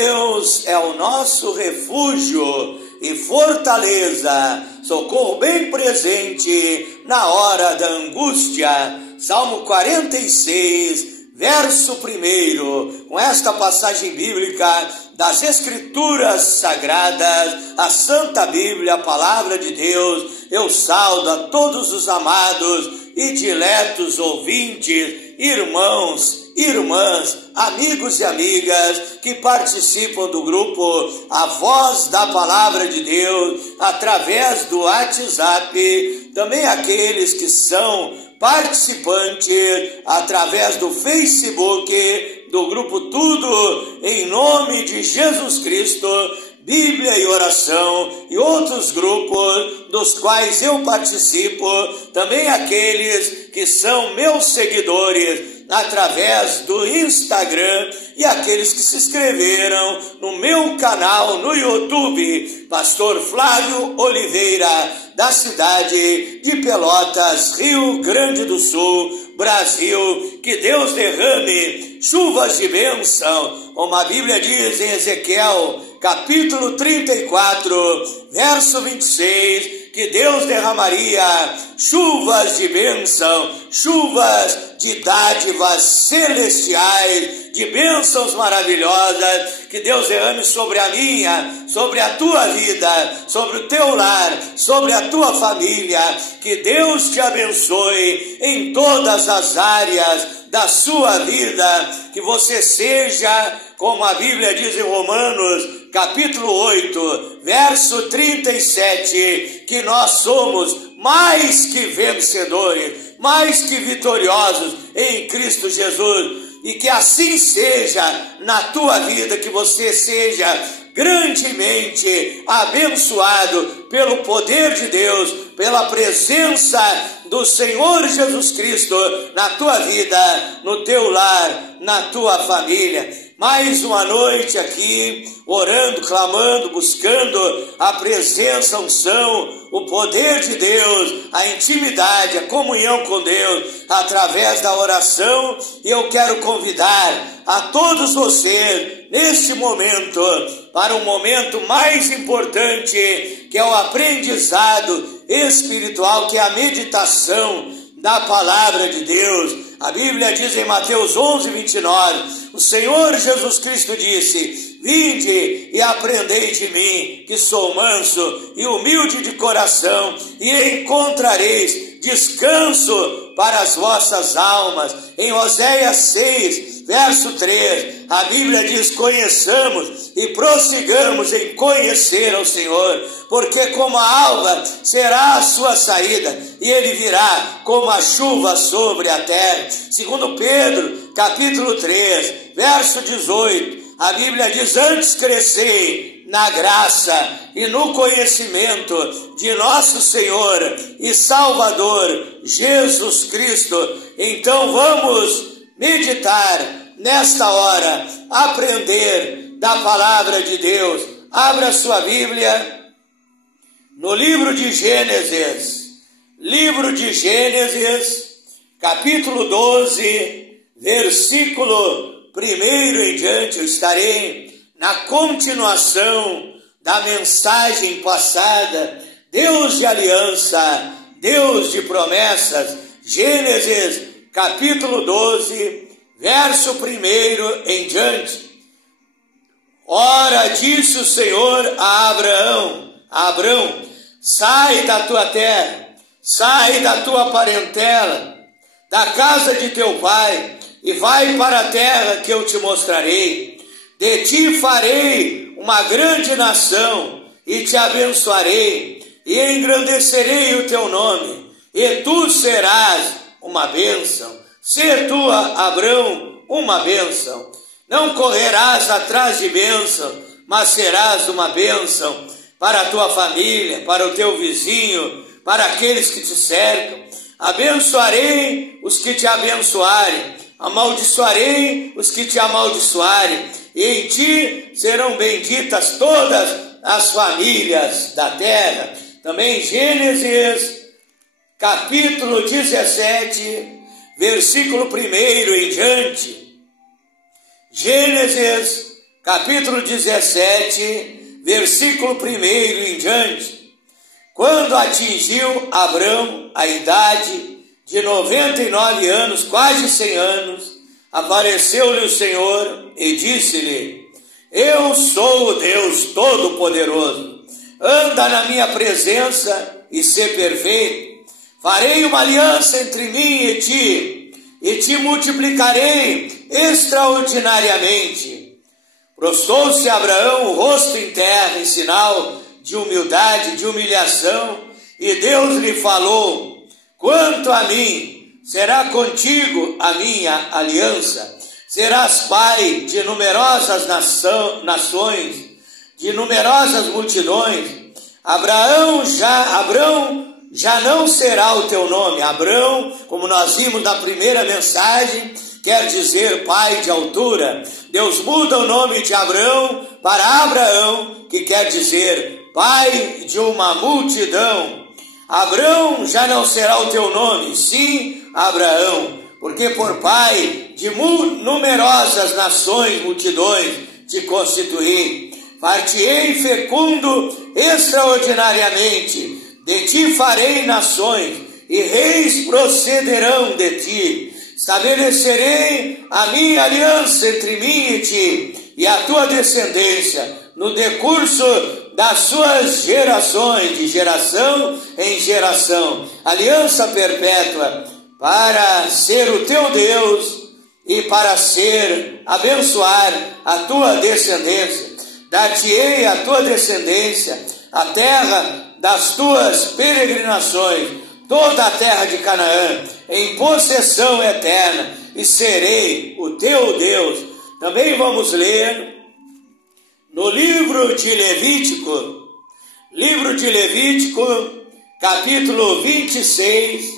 Deus é o nosso refúgio e fortaleza, socorro bem presente na hora da angústia. Salmo 46, verso 1. Com esta passagem bíblica das Escrituras Sagradas, a Santa Bíblia, a Palavra de Deus, eu saudo a todos os amados e diletos ouvintes, irmãos, irmãs, amigos e amigas que participam do grupo A Voz da Palavra de Deus através do WhatsApp, também aqueles que são participantes através do Facebook, do grupo Tudo em Nome de Jesus Cristo, Bíblia e Oração e outros grupos dos quais eu participo, também aqueles que são meus seguidores através do Instagram e aqueles que se inscreveram no meu canal no YouTube, Pastor Flávio Oliveira, da cidade de Pelotas, Rio Grande do Sul, Brasil. Que Deus derrame chuvas de bênção, como a Bíblia diz em Ezequiel, capítulo 34, verso 26, que Deus derramaria chuvas de bênção, chuvas de dádivas celestiais, de bênçãos maravilhosas, que Deus derrame sobre a minha, sobre a tua vida, sobre o teu lar, sobre a tua família. Que Deus te abençoe em todas as áreas da sua vida, que você seja, como a Bíblia diz em Romanos, capítulo 8, verso 37, que nós somos mais que vencedores, mais que vitoriosos em Cristo Jesus. E que assim seja na tua vida, que você seja grandemente abençoado pelo poder de Deus, pela presença do Senhor Jesus Cristo na tua vida, no teu lar, na tua família. Mais uma noite aqui, orando, clamando, buscando a presença, a unção, o poder de Deus, a intimidade, a comunhão com Deus, através da oração. E eu quero convidar a todos vocês, neste momento, para um momento mais importante, que é o aprendizado espiritual, que é a meditação da Palavra de Deus. A Bíblia diz em Mateus 11, 29, o Senhor Jesus Cristo disse: vinde e aprendei de mim, que sou manso e humilde de coração, e encontrareis descanso para as vossas almas. Em Oséias 6, verso 3, a Bíblia diz: conheçamos e prossigamos em conhecer ao Senhor, porque como a alva será a sua saída, e ele virá como a chuva sobre a terra. Segundo Pedro, capítulo 3, verso 18, a Bíblia diz: antes crescei na graça e no conhecimento de nosso Senhor e Salvador Jesus Cristo. Então vamos meditar nesta hora, aprender da Palavra de Deus. Abra sua Bíblia no livro de Gênesis, capítulo 12, versículo 1 em diante. Eu estarei na continuação da mensagem passada, Deus de aliança, Deus de promessas. Gênesis capítulo 12, verso 1 em diante. Ora, disse o Senhor a Abrão, sai da tua terra, sai da tua parentela, da casa de teu pai, e vai para a terra que eu te mostrarei. De ti farei uma grande nação, e te abençoarei, e engrandecerei o teu nome, e tu serás uma bênção. Se tu, Abrão, uma bênção. Não correrás atrás de bênção, mas serás uma bênção para a tua família, para o teu vizinho, para aqueles que te cercam. Abençoarei os que te abençoarem, amaldiçoarei os que te amaldiçoarem, e em ti serão benditas todas as famílias da terra. Também Gênesis capítulo 17, versículo 1 em diante. Gênesis capítulo 17, versículo 1 em diante. Quando atingiu Abrão a idade de 99 anos, quase 100 anos, apareceu-lhe o Senhor e disse-lhe: eu sou o Deus Todo-Poderoso, anda na minha presença e sê perfeito. Farei uma aliança entre mim e te multiplicarei extraordinariamente. Prostrou-se Abraão o rosto em terra, em sinal de humildade, de humilhação, e Deus lhe falou: quanto a mim, será contigo a minha aliança. Serás pai de numerosas nações, de numerosas multidões. Abrão já não será o teu nome. Abrão, como nós vimos na primeira mensagem, quer dizer pai de altura. Deus muda o nome de Abrão para Abraão, que quer dizer pai de uma multidão. Abrão já não será o teu nome, sim, Abraão, porque por pai de numerosas nações, multidões, te constituí. Far-te-ei fecundo extraordinariamente, de ti farei nações, e reis procederão de ti. Estabelecerei a minha aliança entre mim e ti, e a tua descendência, no decurso das suas gerações, de geração em geração, aliança perpétua, para ser o teu Deus e para abençoar a tua descendência. Dar-te-ei a tua descendência a terra das tuas peregrinações, toda a terra de Canaã, em possessão eterna, e serei o teu Deus. Também vamos ler no livro de Levítico, capítulo 26,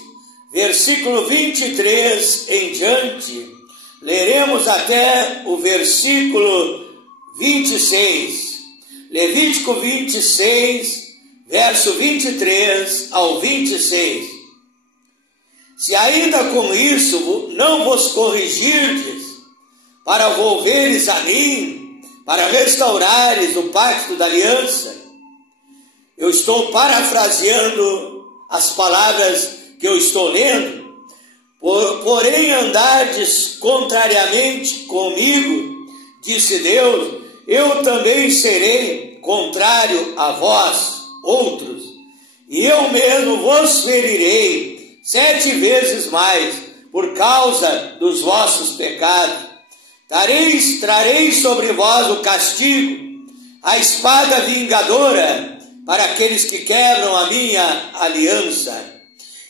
versículo 23 em diante. Leremos até o versículo 26. Levítico 26, verso 23 ao 26. Se ainda com isso não vos corrigirdes, para volveres a mim, para restaurares o pacto da aliança, eu estou parafraseando as palavras que eu estou lendo, porém andardes contrariamente comigo, disse Deus, eu também serei contrário a vós, outros, e eu mesmo vos ferirei 7 vezes mais, por causa dos vossos pecados. Trarei sobre vós o castigo, a espada vingadora, para aqueles que quebram a minha aliança.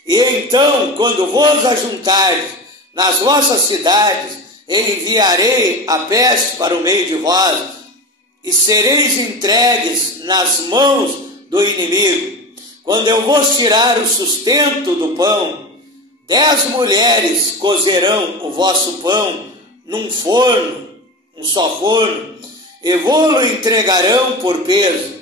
E então, quando vos ajuntardes nas vossas cidades, enviarei a peste para o meio de vós, e sereis entregues nas mãos do inimigo. Quando eu vos tirar o sustento do pão, 10 mulheres cozerão o vosso pão num forno, um só forno, e vô-lo entregarão por peso,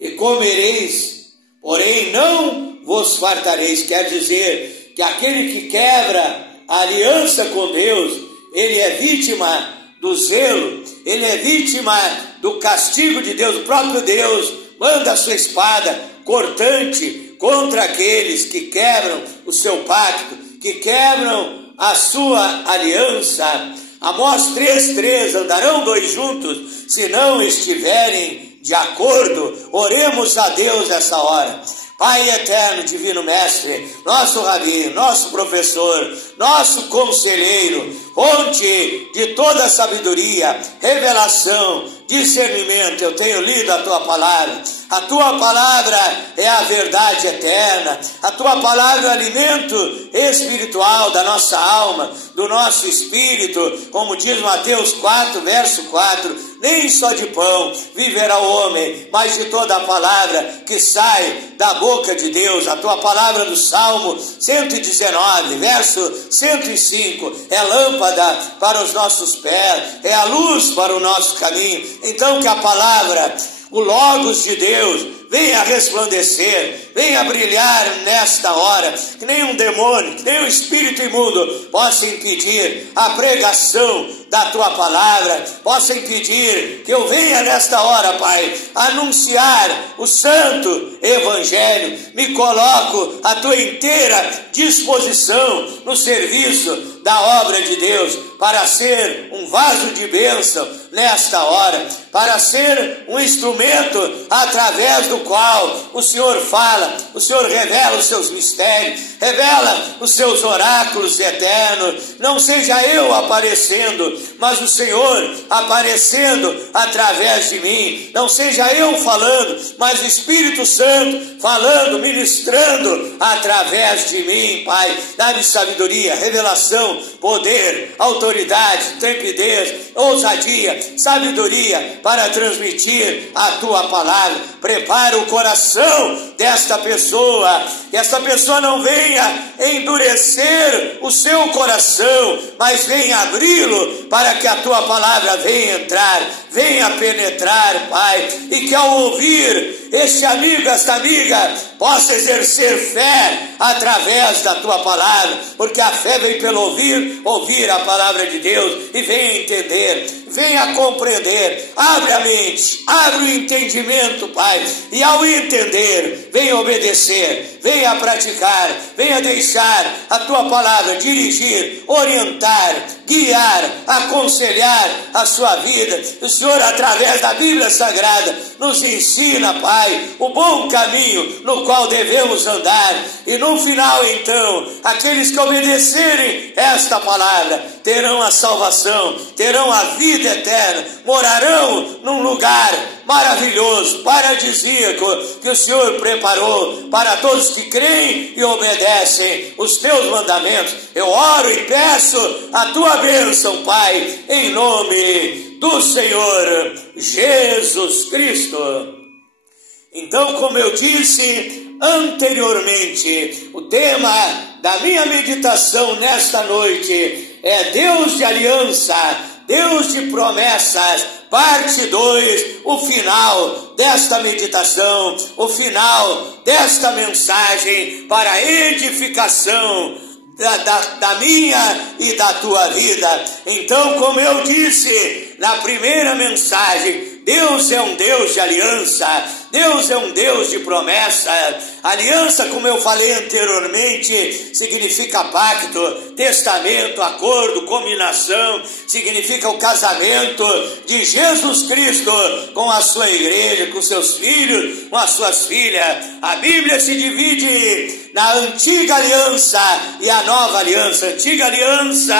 e comereis, porém não vos fartareis. Quer dizer que aquele que quebra a aliança com Deus, ele é vítima do zelo, ele é vítima do castigo de Deus. O próprio Deus manda a sua espada cortante contra aqueles que quebram o seu pacto, que quebram a sua aliança. Amós 3,3, andarão 2 juntos, se não estiverem de acordo. Oremos a Deus essa hora. Pai eterno, divino mestre, nosso rabi, nosso professor, nosso conselheiro, fonte de toda sabedoria, revelação, discernimento, eu tenho lido a tua palavra. A tua palavra é a verdade eterna, a tua palavra é o alimento espiritual da nossa alma, do nosso espírito, como diz Mateus 4, verso 4, nem só de pão viverá o homem, mas de toda a palavra que sai da boca de Deus. A tua palavra do Salmo 119, verso 105, é lâmpada para os nossos pés, é a luz para o nosso caminho. Então que a palavra, o Logos de Deus, venha resplandecer, venha brilhar nesta hora, que nenhum demônio, que nenhum espírito imundo possa impedir a pregação da tua palavra possa impedir que eu venha nesta hora, Pai, anunciar o santo evangelho. Me coloco à tua inteira disposição no serviço da obra de Deus, para ser um vaso de bênção nesta hora, para ser um instrumento através do qual o Senhor fala, o Senhor revela os seus mistérios, revela os seus oráculos eternos. Não seja eu aparecendo, mas o Senhor aparecendo através de mim. Não seja eu falando, mas o Espírito Santo falando, ministrando através de mim, Pai. Dá-me sabedoria, revelação, poder, autoridade, intrepidez, ousadia, sabedoria para transmitir a tua palavra. Prepara o coração desta pessoa, que esta pessoa não venha endurecer o seu coração, mas venha abri-lo para que a tua palavra venha entrar, venha penetrar, Pai, e que ao ouvir este amigo, esta amiga, possa exercer fé através da tua palavra, porque a fé vem pelo ouvir a palavra de Deus, e venha entender, venha compreender. Abre a mente, abre o entendimento, Pai, e ao entender, venha obedecer, venha praticar, venha deixar a tua palavra dirigir, orientar, guiar, aconselhar a sua vida. O Senhor, através da Bíblia Sagrada, nos ensina, Pai, o bom caminho no qual devemos andar, e no final, então, aqueles que obedecerem esta palavra terão a salvação, terão a vida eterna, morarão num lugar maravilhoso, paradisíaco, que o Senhor preparou para todos que creem e obedecem os teus mandamentos. Eu oro e peço a tua bênção, Pai, em nome do Senhor Jesus Cristo. Então, como eu disse anteriormente, o tema da minha meditação nesta noite é Deus de aliança, Deus de promessas, parte 2, o final desta meditação, o final desta mensagem para a edificação da minha e da tua vida. Então, como eu disse na primeira mensagem, Deus é um Deus de aliança, Deus é um Deus de promessa. Aliança, como eu falei anteriormente, significa pacto, testamento, acordo, combinação, significa o casamento de Jesus Cristo com a sua igreja, com seus filhos, com as suas filhas. A Bíblia se divide na antiga aliança e a nova aliança. A antiga aliança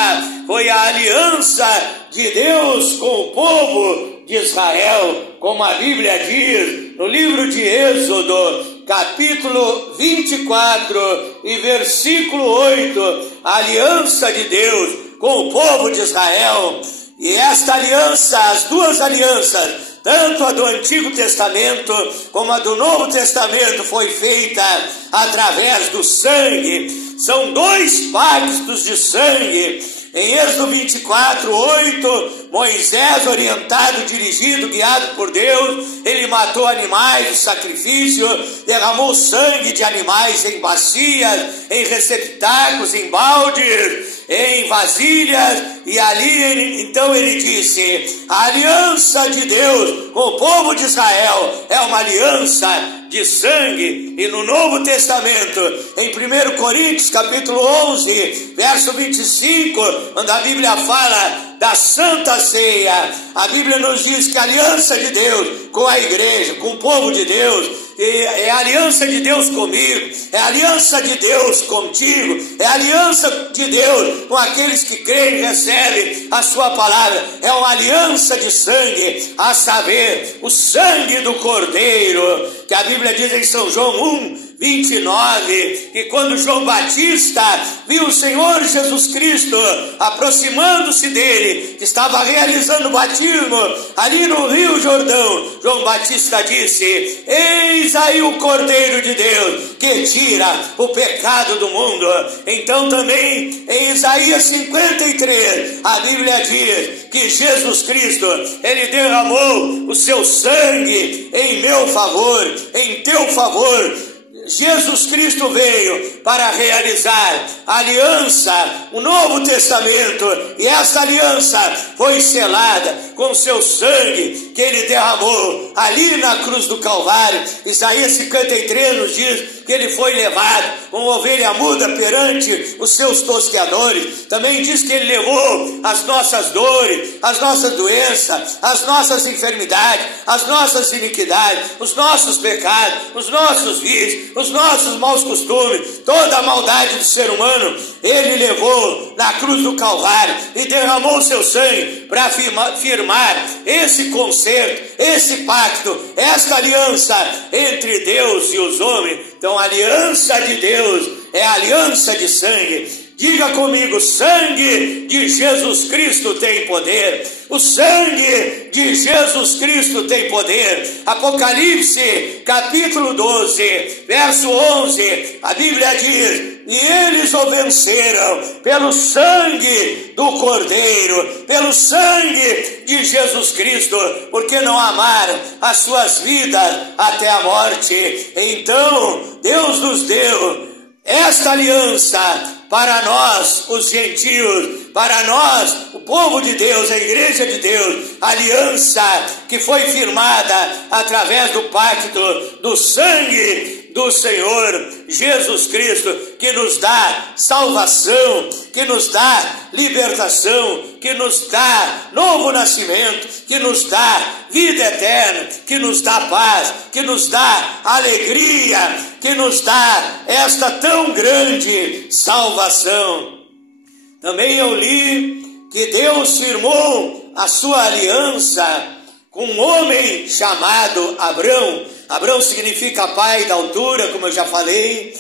foi a aliança de Deus com o povo de Israel, como a Bíblia diz no livro de Êxodo, capítulo 24 e versículo 8, a aliança de Deus com o povo de Israel. E esta aliança, as duas alianças, tanto a do Antigo Testamento como a do Novo Testamento, foi feita através do sangue. São dois pactos de sangue. Em Êxodo 24, 8, Moisés, orientado, dirigido, guiado por Deus, ele matou animais de sacrifício, derramou sangue de animais em bacias, em receptáculos, em baldes, em vasilhas, e ali então ele disse: a aliança de Deus com o povo de Israel é uma aliança de sangue. E no Novo Testamento, em 1 Coríntios capítulo 11, verso 25, quando a Bíblia fala da Santa Ceia, a Bíblia nos diz que a aliança de Deus com a igreja, com o povo de Deus, é a aliança de Deus comigo, é a aliança de Deus contigo, é a aliança de Deus com aqueles que creem e recebem a sua palavra. É uma aliança de sangue, a saber, o sangue do Cordeiro, que a Bíblia diz em São João 1, 29, que quando João Batista viu o Senhor Jesus Cristo aproximando-se dele, que estava realizando o batismo ali no Rio Jordão, João Batista disse: eis aí o Cordeiro de Deus que tira o pecado do mundo. Então também em Isaías 53 a Bíblia diz que Jesus Cristo, ele derramou o seu sangue em meu favor, em teu favor. Jesus Cristo veio para realizar a aliança, o Novo Testamento, e essa aliança foi selada com seu sangue que ele derramou ali na cruz do Calvário. Isaías 53 nos diz que ele foi levado como ovelha muda perante os seus tosqueadores. Também diz que ele levou as nossas dores, as nossas doenças, as nossas enfermidades, as nossas iniquidades, os nossos pecados, os nossos vícios, os nossos maus costumes, toda a maldade do ser humano. Ele levou na cruz do Calvário e derramou seu sangue para firmar esse concerto, esse pacto, esta aliança entre Deus e os homens. Então a aliança de Deus é a aliança de sangue. Diga comigo: sangue de Jesus Cristo tem poder. O sangue de Jesus Cristo tem poder. Apocalipse capítulo 12, verso 11, a Bíblia diz: e eles o venceram pelo sangue do Cordeiro, pelo sangue de Jesus Cristo, porque não amaram as suas vidas até a morte. Então Deus nos deu esta aliança para nós, os gentios, para nós, o povo de Deus, a igreja de Deus, aliança que foi firmada através do pacto do sangue do Senhor Jesus Cristo, que nos dá salvação, que nos dá libertação, que nos dá novo nascimento, que nos dá vida eterna, que nos dá paz, que nos dá alegria, que nos dá esta tão grande salvação. Também eu li que Deus firmou a sua aliança com um homem chamado Abrão. Abrão significa pai da altura, como eu já falei.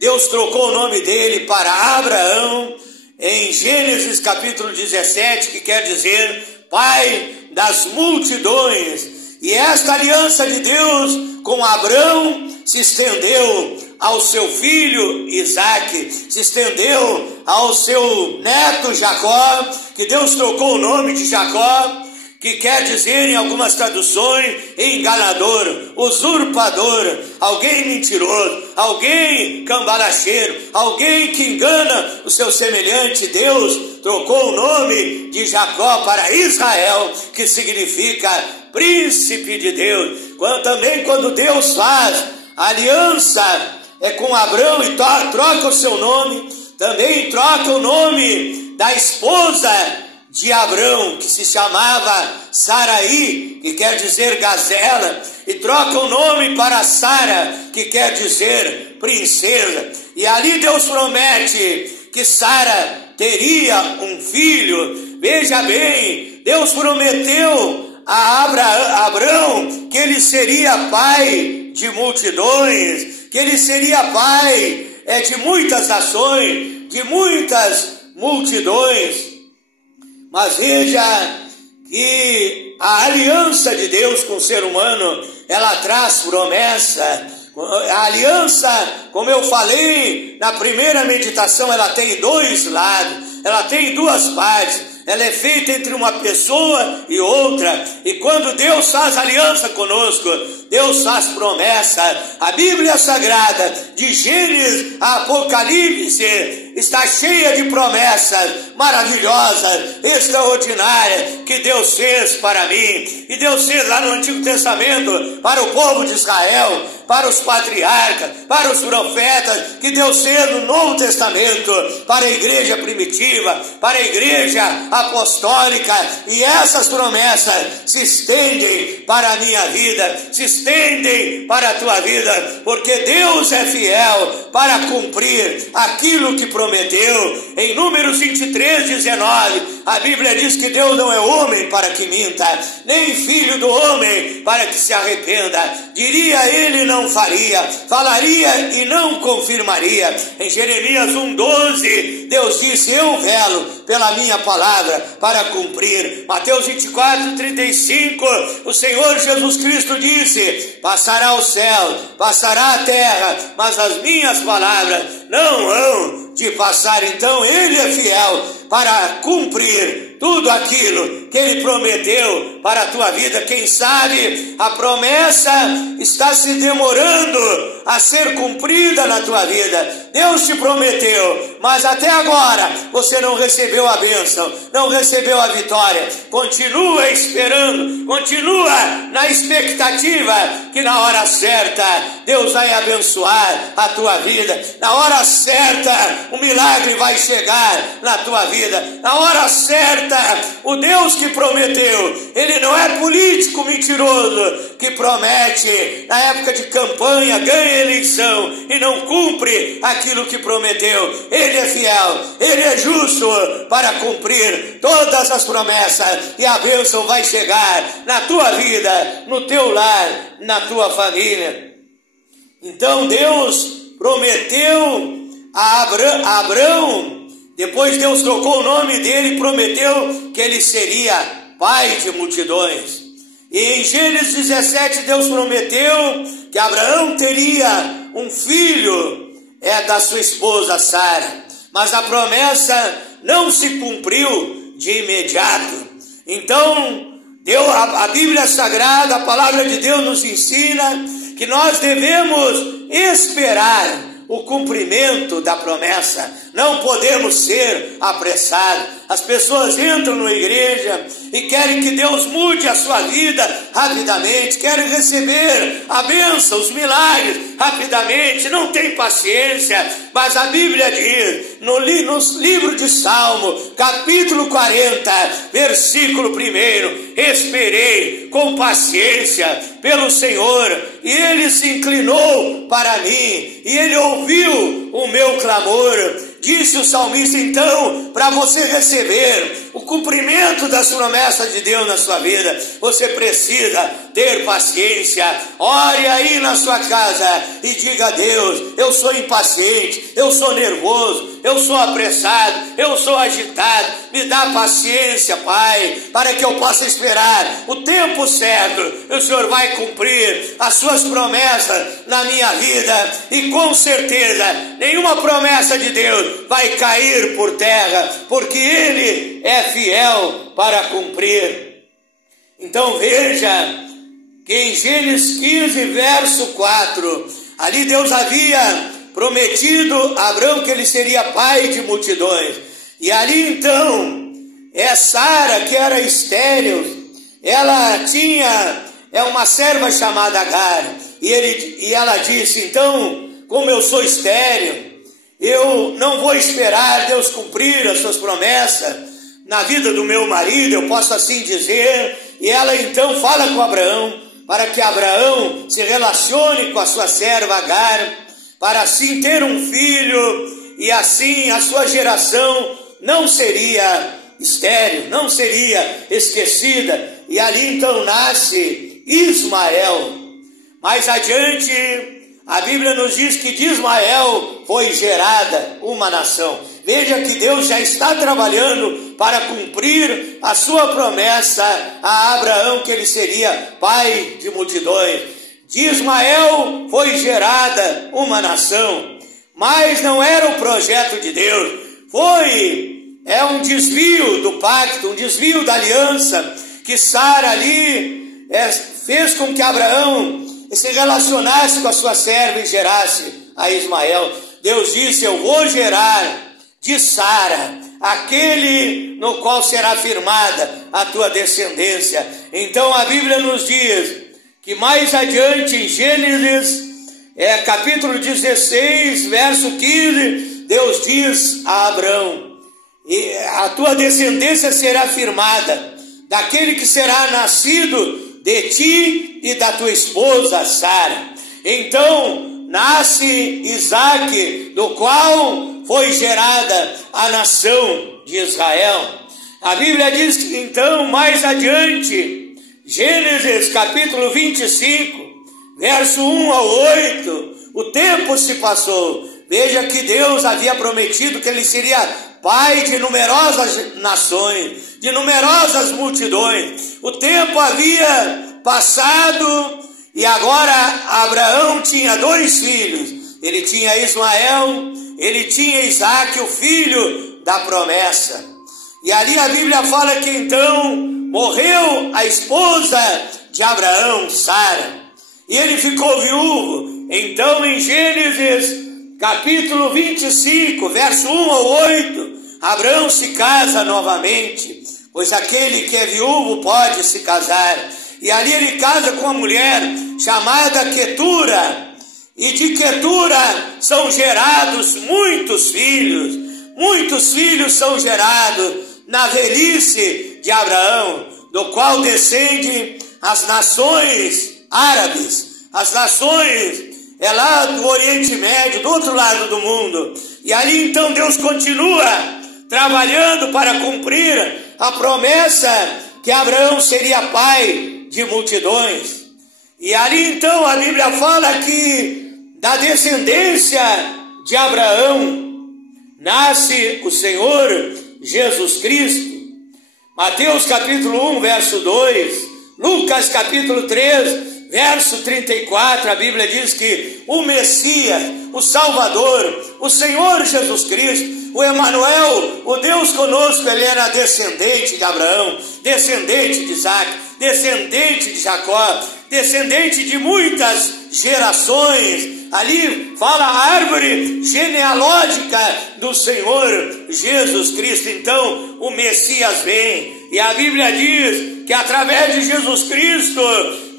Deus trocou o nome dele para Abraão em Gênesis capítulo 17, que quer dizer pai das multidões. E esta aliança de Deus com Abrão se estendeu ao seu filho Isaque, se estendeu ao seu neto Jacó, que Deus trocou o nome de Jacó, que quer dizer em algumas traduções enganador, usurpador, alguém mentiroso, alguém cambalacheiro, alguém que engana o seu semelhante. Deus trocou o nome de Jacó para Israel, que significa príncipe de Deus. Também quando Deus faz aliança com Abrão e troca o seu nome, também troca o nome da esposa de Abrão, que se chamava Saraí, que quer dizer gazela, e troca o nome para Sara, que quer dizer princesa. E ali Deus promete que Sara teria um filho. Veja bem, Deus prometeu a Abrão que ele seria pai de multidões, que ele seria pai de muitas nações, de muitas multidões. Mas veja que a aliança de Deus com o ser humano, ela traz promessa. A aliança, como eu falei na primeira meditação, ela tem dois lados, ela tem duas partes. Ela é feita entre uma pessoa e outra. E quando Deus faz aliança conosco, Deus faz promessa. A Bíblia Sagrada, de Gênesis a Apocalipse, está cheia de promessas maravilhosas, extraordinárias, que Deus fez para mim. E Deus fez lá no Antigo Testamento para o povo de Israel, para os patriarcas, para os profetas, que Deus fez no Novo Testamento para a igreja primitiva, para a igreja apostólica. E essas promessas se estendem para a minha vida, se estendem para a tua vida, porque Deus é fiel para cumprir aquilo que prometeu. Em Números 23, 19, a Bíblia diz que Deus não é homem para que minta, nem filho do homem para que se arrependa. Diria ele, não faria, falaria e não confirmaria. Em Jeremias 1,12, Deus disse: eu velo pela minha palavra para cumprir. Mateus 24, 35, o Senhor Jesus Cristo disse: passará o céu, passará a terra, mas as minhas palavras não hão de passar. Então ele é fiel para cumprir tudo aquilo que Ele prometeu para a tua vida. Quem sabe a promessa está se demorando a ser cumprida na tua vida. Deus te prometeu, mas até agora você não recebeu a bênção, não recebeu a vitória. Continua esperando, continua na expectativa que na hora certa Deus vai abençoar a tua vida. Na hora certa o milagre vai chegar na tua vida. Na hora certa, o Deus que prometeu, Ele não é político mentiroso que promete na época de campanha, ganha eleição e não cumpre aquilo que prometeu. Ele é fiel, Ele é justo para cumprir todas as promessas, e a bênção vai chegar na tua vida, no teu lar, na tua família. Então Deus prometeu a Abraão, depois Deus trocou o nome dele e prometeu que ele seria pai de multidões. E em Gênesis 17 Deus prometeu que Abraão teria um filho da sua esposa Sara, mas a promessa não se cumpriu de imediato. Então a Bíblia Sagrada, a palavra de Deus nos ensina que nós devemos esperar o cumprimento da promessa. Não podemos ser apressados. As pessoas entram na igreja e querem que Deus mude a sua vida rapidamente, querem receber a bênção, os milagres rapidamente, não tem paciência. Mas a Bíblia diz, no livro de Salmo, capítulo 40, versículo 1, esperei com paciência pelo Senhor, e Ele se inclinou para mim, e Ele ouviu o meu clamor. Disse o salmista, então, para você receber o cumprimento das promessas de Deus na sua vida, você precisa ter paciência. Ore aí na sua casa e diga a Deus, eu sou impaciente, eu sou nervoso, eu sou apressado, eu sou agitado, me dá paciência, Pai, para que eu possa esperar o tempo certo. O Senhor vai cumprir as suas promessas na minha vida, e com certeza nenhuma promessa de Deus vai cair por terra, porque Ele é fiel para cumprir. Então veja que em Gênesis 15, verso 4, ali Deus havia prometido a Abraão que ele seria pai de multidões. E ali então, Sara, que era estéril, ela tinha uma serva chamada Agar, e ela disse, então, como eu sou estéril, eu não vou esperar Deus cumprir as suas promessas na vida do meu marido, eu posso assim dizer. E ela então fala com Abraão, para que Abraão se relacione com a sua serva Agar, para assim ter um filho, e assim a sua geração não seria estéril, não seria esquecida. E ali então nasce Ismael. Mais adiante, a Bíblia nos diz que de Ismael foi gerada uma nação. Veja que Deus já está trabalhando para cumprir a sua promessa a Abraão, que ele seria pai de multidões. De Ismael foi gerada uma nação, mas não era o projeto de Deus. É um desvio do pacto, um desvio da aliança, que Sara ali fez com que Abraão se relacionasse com a sua serva e gerasse a Ismael. Deus disse, eu vou gerar de Sara aquele no qual será firmada a tua descendência. Então a Bíblia nos diz que mais adiante em Gênesis, capítulo 16, verso 15, Deus diz a Abraão, e a tua descendência será firmada daquele que será nascido de ti e da tua esposa Sara. Então nasce Isaque, do qual foi gerada a nação de Israel. A Bíblia diz que então mais adiante, Gênesis capítulo 25, verso 1 ao 8, o tempo se passou. Veja que Deus havia prometido que ele seria pai de numerosas nações, de numerosas multidões. O tempo havia passado e agora Abraão tinha 2 filhos. Ele tinha Ismael, ele tinha Isaque, o filho da promessa. E ali a Bíblia fala que então morreu a esposa de Abraão, Sara, e ele ficou viúvo. Então em Gênesis capítulo 25, verso 1 ao 8, Abraão se casa novamente, pois aquele que é viúvo pode se casar. E ali ele casa com uma mulher chamada Quetura, e de Quetura são gerados muitos filhos são gerados na velhice de Abraão, do qual descende as nações árabes, as nações lá do Oriente Médio, do outro lado do mundo. E ali então Deus continua trabalhando para cumprir a promessa que Abraão seria pai de multidões. E ali então a Bíblia fala que da descendência de Abraão nasce o Senhor Jesus Cristo. Mateus capítulo 1, verso 2, Lucas capítulo 3, verso 34, a Bíblia diz que o Messias, o Salvador, o Senhor Jesus Cristo, o Emanuel, o Deus conosco, ele era descendente de Abraão, descendente de Isaac, descendente de Jacó, descendente de muitas gerações. Ali fala a árvore genealógica do Senhor Jesus Cristo. Então o Messias vem, e a Bíblia diz que através de Jesus Cristo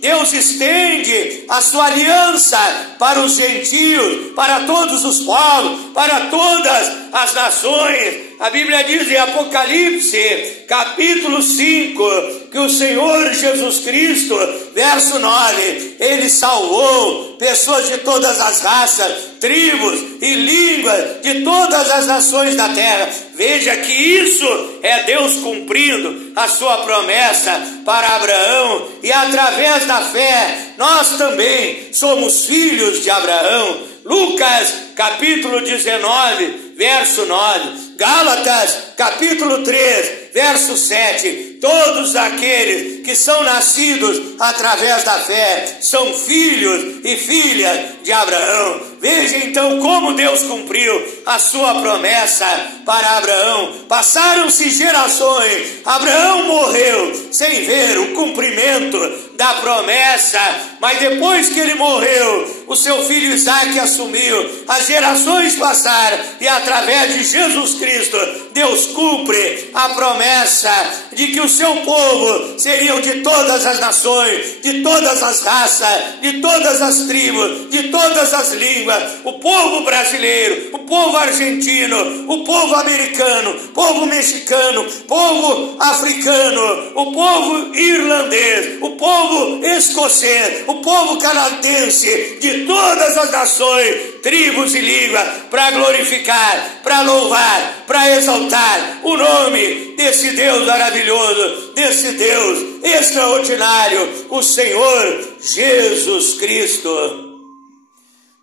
Deus estende a sua aliança para os gentios, para todos os povos, para todas as nações. A Bíblia diz em Apocalipse, capítulo 5, que o Senhor Jesus Cristo, verso 9, ele salvou pessoas de todas as raças, tribos e línguas, de todas as nações da terra. Veja que isso é Deus cumprindo a sua promessa para Abraão, e através da fé nós também somos filhos de Abraão. Lucas capítulo 19, verso 9, Gálatas capítulo 3, verso 7, todos aqueles que são nascidos através da fé são filhos e filhas de Abraão. Veja então como Deus cumpriu a sua promessa para Abraão. Passaram-se gerações, Abraão morreu sem ver o cumprimento da promessa, mas depois que ele morreu, o seu filho Isaac assumiu. As gerações passaram, e através de Jesus Cristo Deus cumpre a promessa de que o seu povo seriam de todas as nações, de todas as raças, de todas as tribos, de todas as línguas. O povo brasileiro, o povo argentino, o povo americano, o povo mexicano, o povo africano, o povo irlandês, o povo escocês, o povo canadense, de todas as nações, tribos e línguas, para glorificar, para louvar, para exaltar o nome desse Deus maravilhoso, desse Deus extraordinário, o Senhor Jesus Cristo.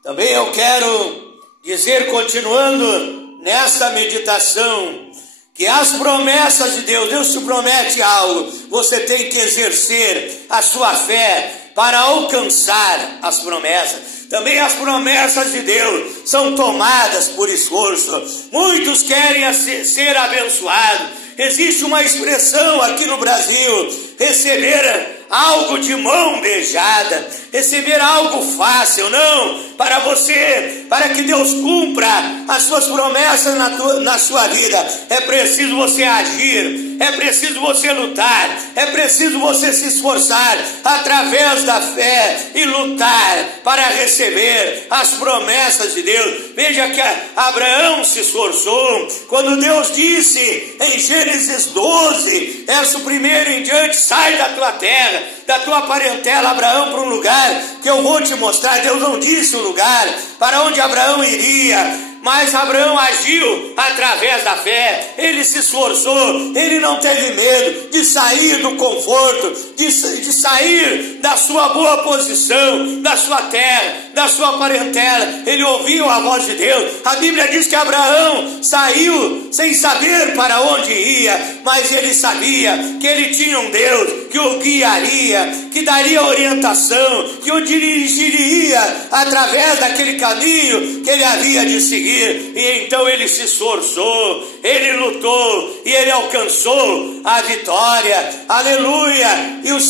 Também eu quero dizer, continuando nesta meditação, que as promessas de Deus, Deus te promete algo, você tem que exercer a sua fé para alcançar as promessas. Também as promessas de Deus são tomadas por esforço. Muitos querem ser abençoados. Existe uma expressão aqui no Brasil: receber algo de mão beijada, receber algo fácil. Não, para você, para que Deus cumpra as suas promessas na sua vida, é preciso você agir, é preciso você lutar, é preciso você se esforçar através da fé e lutar para receber as promessas de Deus. Veja que Abraão se esforçou quando Deus disse em Gênesis 12, verso 1 em diante: sai da tua terra, da tua parentela, Abraão, para um lugar que eu vou te mostrar. Deus não disse o lugar para onde Abraão iria, mas Abraão agiu através da fé. Ele se esforçou, ele não teve medo de sair do conforto, de sair da sua boa posição, da sua terra, da sua parentela. Ele ouviu a voz de Deus. A Bíblia diz que Abraão saiu sem saber para onde ia, mas ele sabia que ele tinha um Deus que o guiaria, que daria orientação, que o dirigiria através daquele caminho que ele havia de seguir. conseguir. E então ele se esforçou, ele lutou e ele alcançou a vitória. Aleluia! E os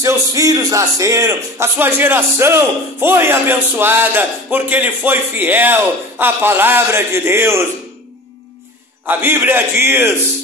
seus filhos nasceram, a sua geração foi abençoada, porque ele foi fiel à palavra de Deus. A Bíblia diz,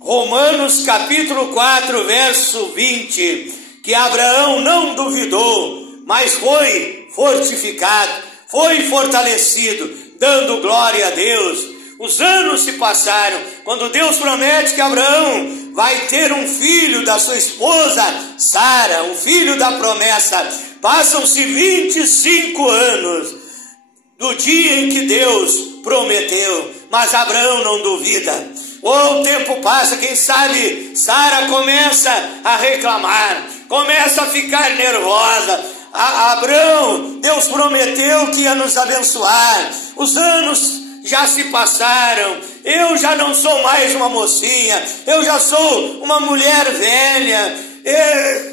Romanos capítulo 4, verso 20, que Abraão não duvidou, mas foi fortificado, foi fortalecido, dando glória a Deus. Os anos se passaram, quando Deus promete que Abraão vai ter um filho da sua esposa Sara, um filho da promessa. Passam-se 25 anos do dia em que Deus prometeu, mas Abraão não duvida. O tempo passa, quem sabe Sara começa a reclamar, começa a ficar nervosa. Abraão, Deus prometeu que ia nos abençoar, os anos já se passaram, eu já não sou mais uma mocinha, eu já sou uma mulher velha.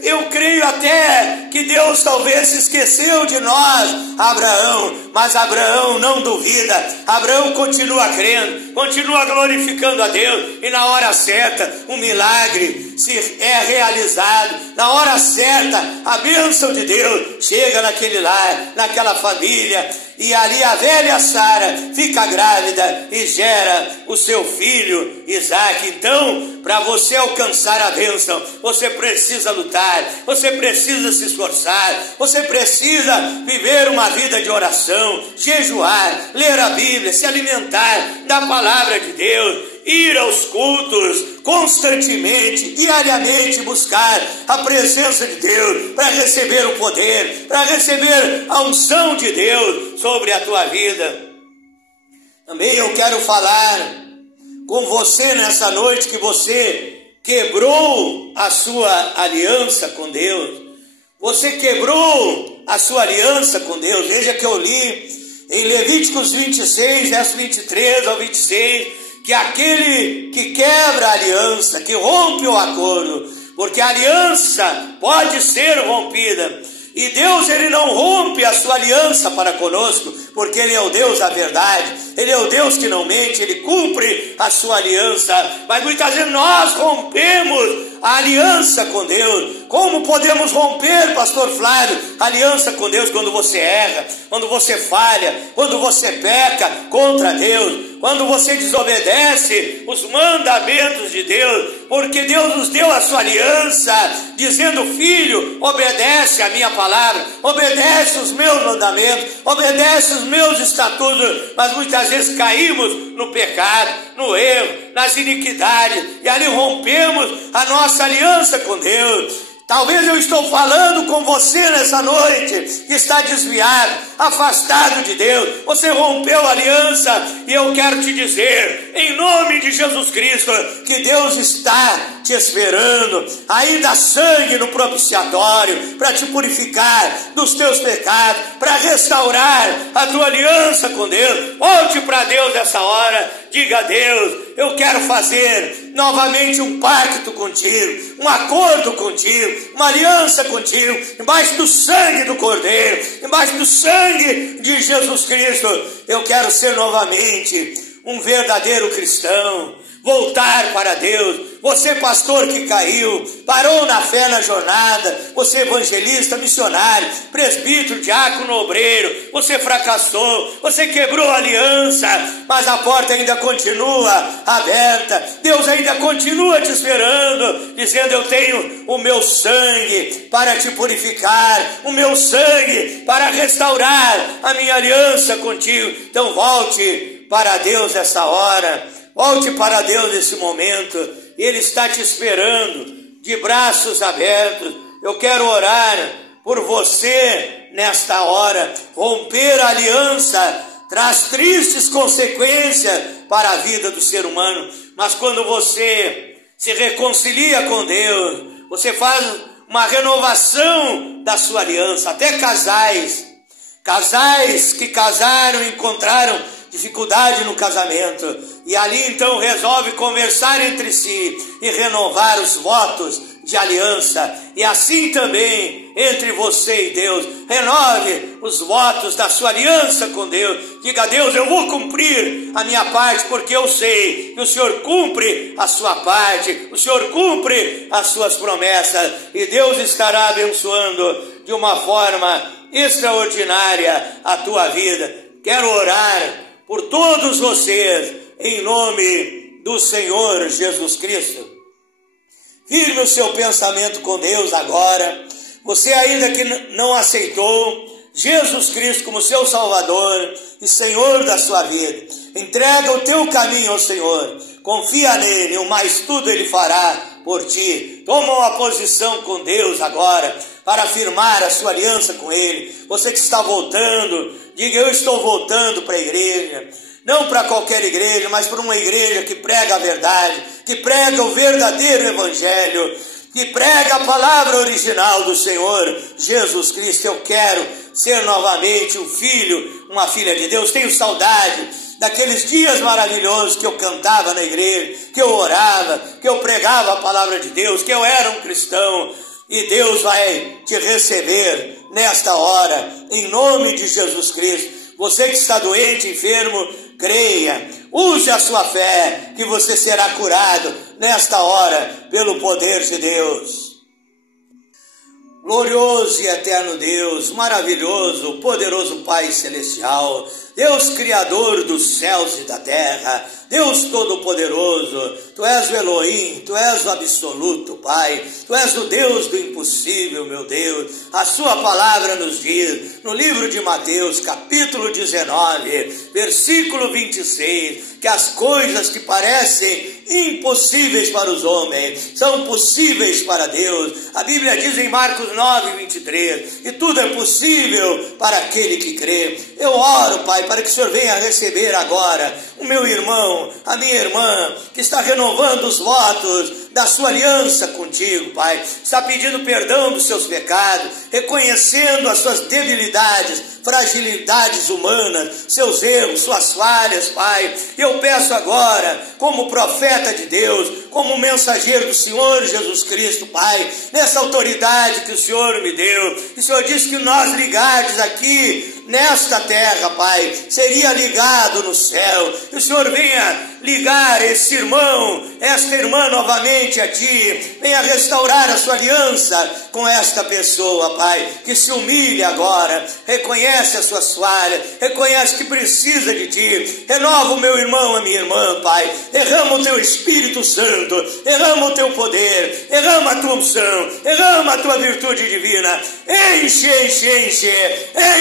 Eu creio até que Deus talvez se esqueceu de nós, Abraão, mas Abraão não duvida, Abraão continua crendo, continua glorificando a Deus, e na hora certa o milagre é realizado, na hora certa a bênção de Deus chega naquele lar, naquela família, e ali a velha Sara fica grávida e gera o seu filho Isaac. Então, para você alcançar a bênção, você precisa lutar, você precisa se esforçar, você precisa viver uma vida de oração, jejuar, ler a Bíblia, se alimentar da palavra de Deus, ir aos cultos constantemente, diariamente, buscar a presença de Deus, para receber o poder, para receber a unção de Deus sobre a tua vida. Também eu quero falar com você nessa noite que você quebrou a sua aliança com Deus. Você quebrou a sua aliança com Deus. Veja que eu li em Levíticos 26, verso 23 ao 26, que aquele que quebra a aliança, que rompe o acordo, porque a aliança pode ser rompida, e Deus, ele não rompe a sua aliança para conosco, porque ele é o Deus da verdade, ele é o Deus que não mente, ele cumpre a sua aliança. Mas muitas vezes nós rompemos a aliança com Deus. Como podemos romper, pastor Flávio, a aliança com Deus? Quando você erra, quando você falha, quando você peca contra Deus, quando você desobedece os mandamentos de Deus, porque Deus nos deu a sua aliança, dizendo: filho, obedece a minha palavra, obedece os meus mandamentos, obedece os meus estatutos. Mas muitas vezes caímos no pecado, no erro, nas iniquidades, e ali rompemos a nossa aliança com Deus. Talvez eu estou falando com você nessa noite, que está desviado, afastado de Deus. Você rompeu a aliança, e eu quero te dizer, em nome de Jesus Cristo, que Deus está te esperando. Ainda há sangue no propiciatório para te purificar dos teus pecados, para restaurar a tua aliança com Deus. Volte para Deus nessa hora, diga a Deus: eu quero fazer novamente um pacto contigo, um acordo contigo, uma aliança contigo, embaixo do sangue do Cordeiro, embaixo do sangue de Jesus Cristo. Eu quero ser novamente um verdadeiro cristão, voltar para Deus. Você, pastor que caiu, parou na fé na jornada, você evangelista, missionário, presbítero, diácono, obreiro, você fracassou, você quebrou a aliança, mas a porta ainda continua aberta. Deus ainda continua te esperando, dizendo: eu tenho o meu sangue para te purificar, o meu sangue para restaurar a minha aliança contigo. Então volte para Deus essa hora, volte para Deus nesse momento. Ele está te esperando de braços abertos. Eu quero orar por você nesta hora. Romper a aliança traz tristes consequências para a vida do ser humano, mas quando você se reconcilia com Deus, você faz uma renovação da sua aliança. Até casais que casaram e encontraram dificuldade no casamento, e ali então resolve conversar entre si e renovar os votos de aliança, e assim também entre você e Deus. Renove os votos da sua aliança com Deus. Diga a Deus: eu vou cumprir a minha parte, porque eu sei que o Senhor cumpre a sua parte, o Senhor cumpre as suas promessas, e Deus estará abençoando de uma forma extraordinária a tua vida. Quero orar por todos vocês, em nome do Senhor Jesus Cristo. Firme o seu pensamento com Deus agora. Você ainda que não aceitou Jesus Cristo como seu Salvador e Senhor da sua vida, entrega o teu caminho ao Senhor, confia nele, o mais tudo ele fará por ti. Toma uma posição com Deus agora, para afirmar a sua aliança com ele. Você que está voltando, diga: eu estou voltando para a igreja. Não para qualquer igreja, mas para uma igreja que prega a verdade, que prega o verdadeiro evangelho, que prega a palavra original do Senhor Jesus Cristo. Eu quero ser novamente um filho, uma filha de Deus. Tenho saudade daqueles dias maravilhosos que eu cantava na igreja, que eu orava, que eu pregava a palavra de Deus, que eu era um cristão. E Deus vai te receber nesta hora, em nome de Jesus Cristo. Você que está doente, enfermo, creia, use a sua fé, que você será curado nesta hora, pelo poder de Deus. Glorioso e eterno Deus, maravilhoso, poderoso Pai Celestial, Deus Criador dos céus e da terra, Deus Todo-Poderoso, Tu és o Elohim, Tu és o absoluto, Pai, Tu és o Deus do impossível, meu Deus. A Sua palavra nos diz, no livro de Mateus, capítulo 19, versículo 26, que as coisas que parecem impossíveis para os homens são possíveis para Deus. A Bíblia diz em Marcos 9, 23, e tudo é possível para aquele que crê. Eu oro, Pai, para que o Senhor venha receber agora o meu irmão, a minha irmã, que está renovando os votos da sua aliança contigo, Pai. Está pedindo perdão dos seus pecados, reconhecendo as suas debilidades, fragilidades humanas, seus erros, suas falhas, Pai. Eu peço agora, como profeta de Deus, como mensageiro do Senhor Jesus Cristo, Pai, nessa autoridade que o Senhor me deu. O Senhor disse que nós ligados aqui nesta terra, Pai, seria ligado no céu. Que o Senhor venha ligar esse irmão, esta irmã novamente a Ti. Venha restaurar a sua aliança com esta pessoa, Pai, que se humilhe agora, reconhece as suas falhas, reconhece que precisa de Ti. Renova o meu irmão, a minha irmã, Pai. Derrama o Teu Espírito Santo, derrama o Teu poder, derrama a Tua unção, derrama a Tua virtude divina. Enche, enche, enche,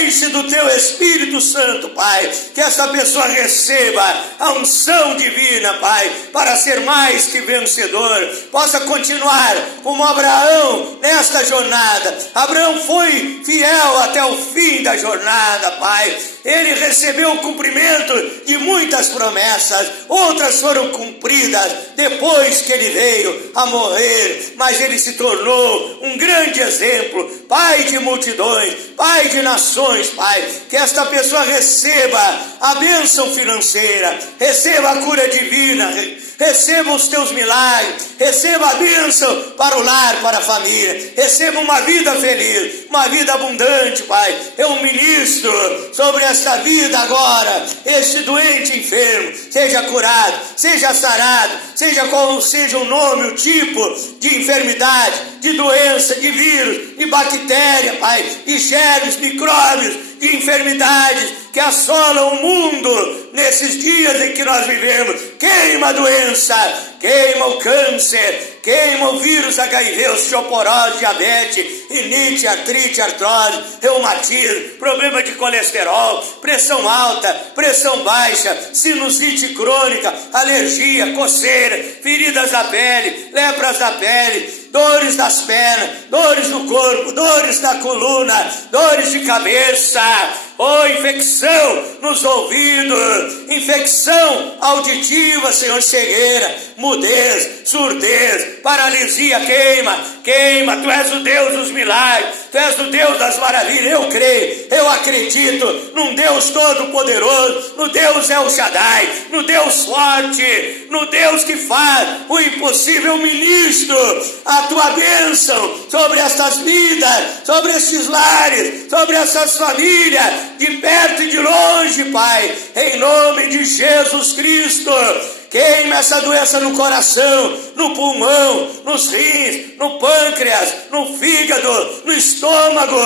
enche do Teu Espírito Santo, Pai, que essa pessoa receba a unção divina, Pai, para ser mais que vencedor, possa continuar como Abraão nesta jornada. Abraão foi fiel até o fim da jornada, Pai. Ele recebeu o cumprimento de muitas promessas, outras foram cumpridas depois que ele veio a morrer, mas ele se tornou um grande exemplo, Pai de multidões, Pai de nações, Pai. Que esta pessoa receba a bênção financeira, receba a cura divina, receba os Teus milagres, receba a bênção para o lar, para a família, receba uma vida feliz, uma vida abundante, Pai. Eu ministro sobre esta vida agora, este doente enfermo, seja curado, seja sarado, seja qual seja o nome, o tipo de enfermidade, de doença, de vírus, de bactéria, Pai, de germes, micróbios, de enfermidades que assolam o mundo nesses dias em que nós vivemos. Queima a doença, queima o câncer, queima o vírus HIV, osteoporose, diabetes, rinite, artrite, artrose, reumatismo, problema de colesterol, pressão alta, pressão baixa, sinusite crônica, alergia, coceira, feridas da pele, lepras da pele, dores das pernas, dores do corpo, dores da coluna, dores de cabeça. infecção nos ouvidos, infecção auditiva, Senhor, cegueira, mudez, surdez, paralisia, queima, Tu és o Deus dos milagres, Tu és o Deus das maravilhas. Eu creio, eu acredito num Deus todo-poderoso, no Deus El Shaddai, no Deus forte, no Deus que faz o impossível. Ministro a Tua bênção sobre estas vidas, sobre estes lares, sobre essas famílias, de perto e de longe, Pai, em nome de Jesus Cristo. Queima essa doença no coração, no pulmão, nos rins, no pâncreas, no fígado, no estômago,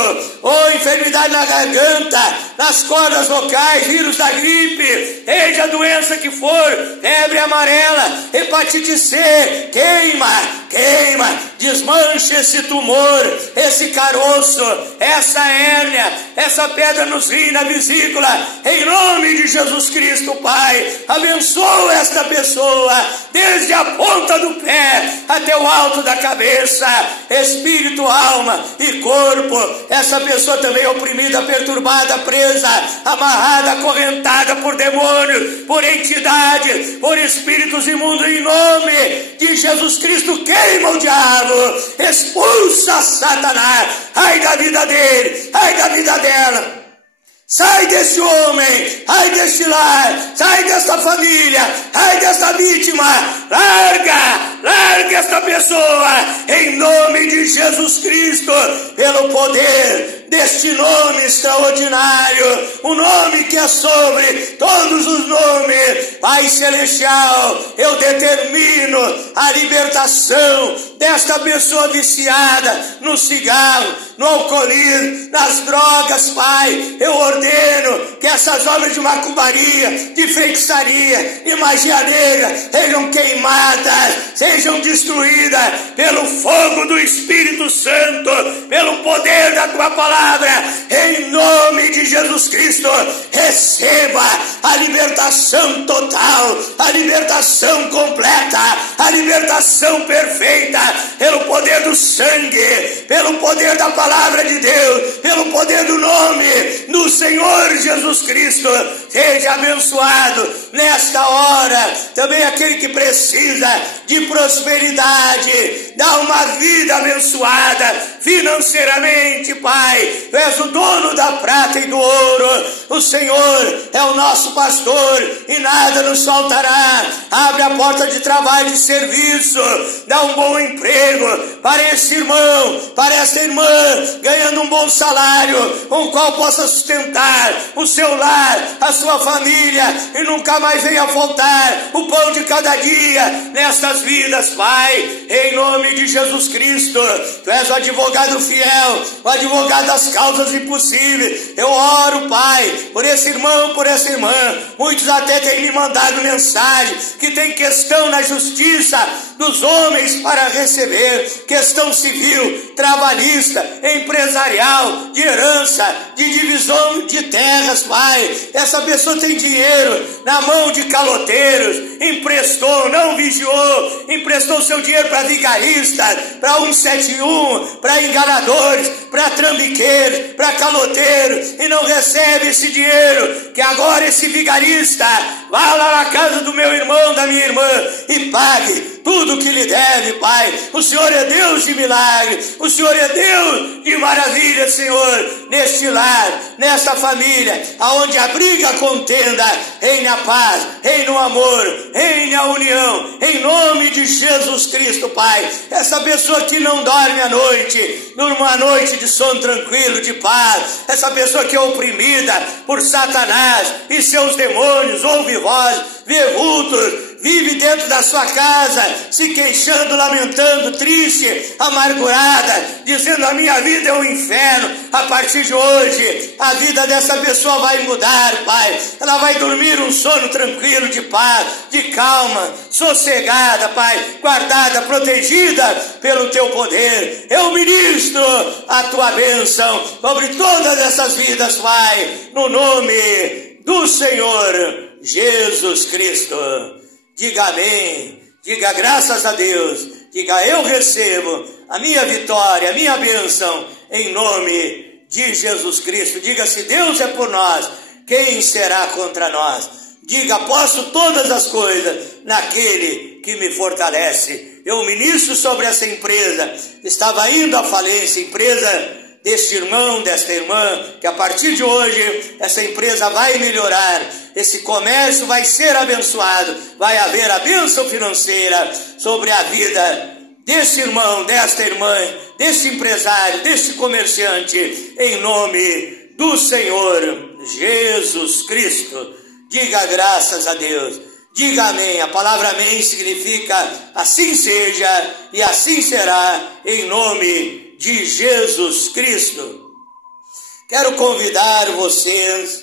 enfermidade na garganta, nas cordas vocais, vírus da gripe, seja a doença que for, febre amarela, hepatite C, queima, desmanche esse tumor, esse caroço, essa hérnia, essa pedra nos rins, na vesícula, em nome de Jesus Cristo, Pai. Abençoa esta pessoa, desde a ponta do pé até o alto da cabeça, espírito, alma e corpo. Essa pessoa também oprimida, perturbada, presa, amarrada, acorrentada por demônios, por entidades, por espíritos imundos, em nome de Jesus Cristo. Queima o diabo, expulsa Satanás, ai da vida dele, ai da vida dela. Sai desse homem, ai deste lar, sai desta família, ai desta vítima, larga esta pessoa, em nome de Jesus Cristo, pelo poder deste nome extraordinário, o nome que é sobre todos os nomes. Pai Celestial, eu determino a libertação desta pessoa viciada no cigarro, no alcoolismo, nas drogas, Pai. Eu ordeno que essas obras de macumbaria, de feitiçaria, de magia negra sejam queimadas, sejam destruídas pelo fogo do Espírito Santo, pelo poder da Tua palavra. Em nome de Jesus Cristo, receba a libertação total, a libertação completa, a libertação perfeita, pelo poder do sangue, pelo poder da palavra de Deus, pelo poder do nome do Senhor Jesus Cristo. Seja abençoado nesta hora também aquele que precisa de prosperidade, dá uma vida abençoada financeiramente, Pai. Tu és o dono da prata e do ouro, o Senhor é o nosso pastor e nada nos faltará. Abre a porta de trabalho e de serviço, dá um bom emprego para esse irmão, para esta irmã, ganhando um bom salário, com o qual possa sustentar o seu lar, a sua família, e nunca mais venha faltar o pão de cada dia nestas vidas, Pai, em nome de Jesus Cristo. Tu és o advogado fiel, o advogado das causas impossíveis. Eu oro, Pai, por esse irmão, por essa irmã. Muitos até têm me mandado mensagem que tem questão na justiça dos homens para receber, questão civil, trabalhista, empresarial, de herança, de divisão de terras, Pai. Essa pessoa tem dinheiro na mão de caloteiros, emprestou, não vigiou, emprestou seu dinheiro para vigaristas, para 171, para enganadores, para trambiqueiros, para caloteiros, e não recebe esse dinheiro. Que agora esse vigarista vá lá na casa do meu irmão, da minha irmã, e pague tudo que lhe deve, Pai. O Senhor é Deus de milagre, o Senhor é Deus de maravilha, Senhor, neste lar, nesta família, aonde abriga a contenda, reine a paz, reine o amor, reine a união, em nome de Jesus Cristo, Pai. Essa pessoa que não dorme à noite, numa noite de sono tranquilo, de paz, essa pessoa que é oprimida por Satanás e seus demônios, ouve voz, vê vultos, vive dentro da sua casa, se queixando, lamentando, triste, amargurada, dizendo: a minha vida é um inferno. A partir de hoje, a vida dessa pessoa vai mudar, Pai. Ela vai dormir um sono tranquilo, de paz, de calma, sossegada, Pai, guardada, protegida pelo Teu poder. Eu ministro a Tua bênção sobre todas essas vidas, Pai, no nome do Senhor Jesus Cristo. Diga amém, diga graças a Deus, diga eu recebo a minha vitória, a minha bênção, em nome de Jesus Cristo. Diga: se Deus é por nós, quem será contra nós? Diga: posso todas as coisas naquele que me fortalece. Eu ministro sobre essa empresa, estava indo à falência, empresa deste irmão, desta irmã, que a partir de hoje essa empresa vai melhorar, esse comércio vai ser abençoado, vai haver a bênção financeira sobre a vida desse irmão, desta irmã, desse empresário, desse comerciante, em nome do Senhor Jesus Cristo. Diga graças a Deus, diga amém. A palavra amém significa assim seja e assim será, em nome de Jesus Cristo. Quero convidar vocês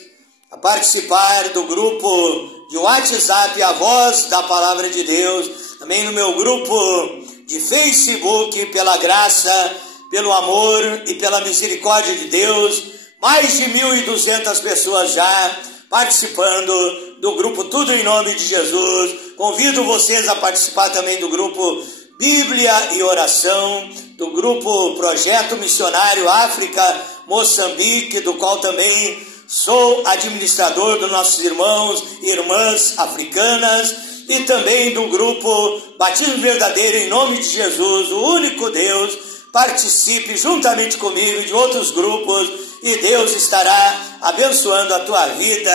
a participar do grupo de WhatsApp A Voz da Palavra de Deus, também no meu grupo de Facebook, pela graça, pelo amor e pela misericórdia de Deus, mais de 1.200 pessoas já participando do grupo Tudo em Nome de Jesus. Convido vocês a participar também do grupo Bíblia e Oração, do grupo Projeto Missionário África, Moçambique, do qual também sou administrador dos nossos irmãos e irmãs africanas, e também do grupo Batismo Verdadeiro em Nome de Jesus, o único Deus. Participe juntamente comigo de outros grupos e Deus estará abençoando a tua vida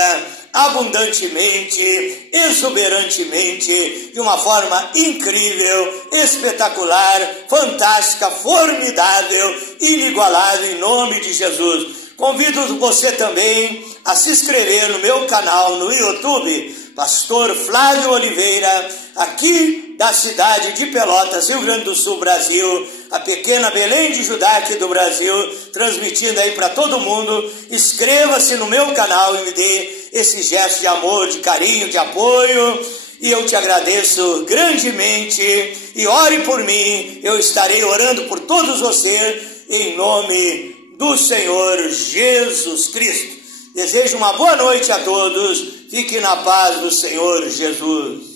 abundantemente, exuberantemente, de uma forma incrível, espetacular, fantástica, formidável, inigualável, em nome de Jesus. Convido você também a se inscrever no meu canal no YouTube, Pastor Flávio Oliveira, aqui da cidade de Pelotas, Rio Grande do Sul, Brasil, a pequena Belém de Judá aqui do Brasil, transmitindo aí para todo mundo. Inscreva-se no meu canal e me dê esse gesto de amor, de carinho, de apoio, e eu te agradeço grandemente, e ore por mim, eu estarei orando por todos vocês, em nome do Senhor Jesus Cristo. Desejo uma boa noite a todos, fique na paz do Senhor Jesus.